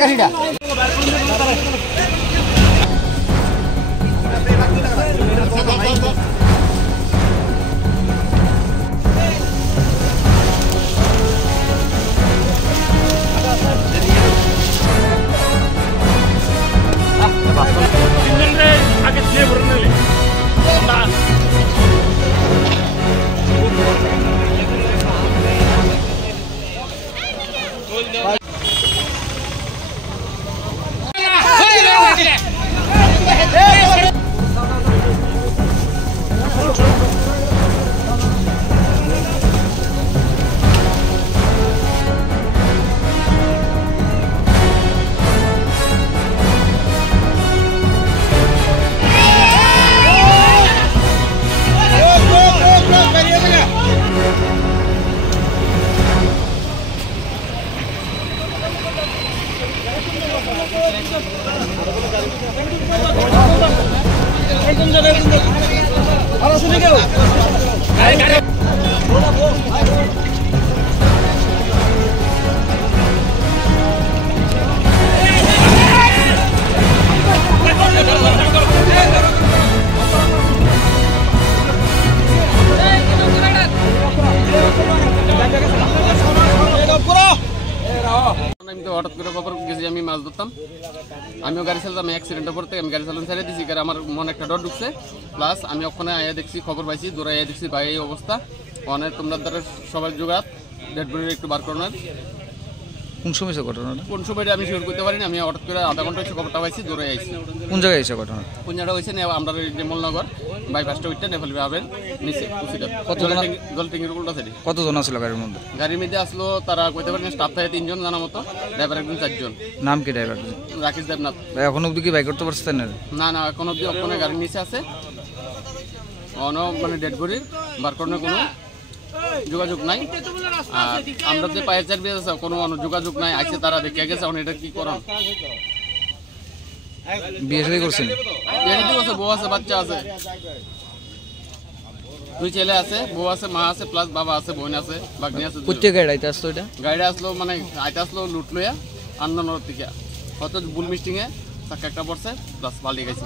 গাড়িটা আগে দিয়ে ভরে নিলে হঠাৎ করে খবর গেছি আমি মাছ ধরতাম আমিও গাড়ি চালাতাম অ্যাক্সিডেন্টের পর থেকে আমি গাড়ি চালানো ছেড়ে দিয়েছি কারণ আমার মনে একটা ডর ঢুকছে প্লাস আমি ওখানে আয়া দেখছি খবর পাইছি দৌড়ে আয়া দেখছি ভাই এই অবস্থা অনেক তোমরা দ্বারা সবাই জোগাড় ডেড বডির একটু বার করানোর কোন সময় ঘটনাটা কোন সময়টা আমি শিওর করতে পারিনি আমি হঠাৎ করে আধা ঘন্টা হচ্ছে খবরটা পাইছি দৌড়ে আইছি কোন জায়গায় এসে ঘটনা কোন জায়গা হয়েছে আমরা নির্মলনগর বাইপাসটা উঠতে নেপাল ভাবেন নিচে গলটিংয়ের উল্টা সাইডে কতজন আসলো গাড়ির মধ্যে গাড়ির মধ্যে আসলো তারা কইতে পারেন স্টাফ থাকে 3 জন জানা মতো ড্রাইভার একজন 4 জন নাম কি ড্রাইভার রাকেশ দেবনাথ এখন অবধি কি বাইক করতে পারছেন না না এখন অবধি ওখানে গাড়ির নিচে আছে অন মানে ডেড বডির বার করানোর কোনো যোগাযোগ নাই আর আমরা যে পায়ের চার বিয়ে আছে কোনো যোগাযোগ নাই আছে তারা দেখে গেছে এখন এটা কি করান বিয়ে শাদী করছেন বিয়ে শাদী করছে বউ আছে বাচ্চা আছে 2 ছেলে আছে বউ আছে মা আছে প্লাস বাবা আছে বোন আছে বাগনি আছে কোথা গাড়ি আইতে আসতো এটা গাড়ি আসলো মানে আইতে আসলো লুট লইয়া আন্দানোর থেকে হয়তো বুল মিস্টিংয়ে চাকা একটা পড়ছে প্লাস পালিয়ে গেছে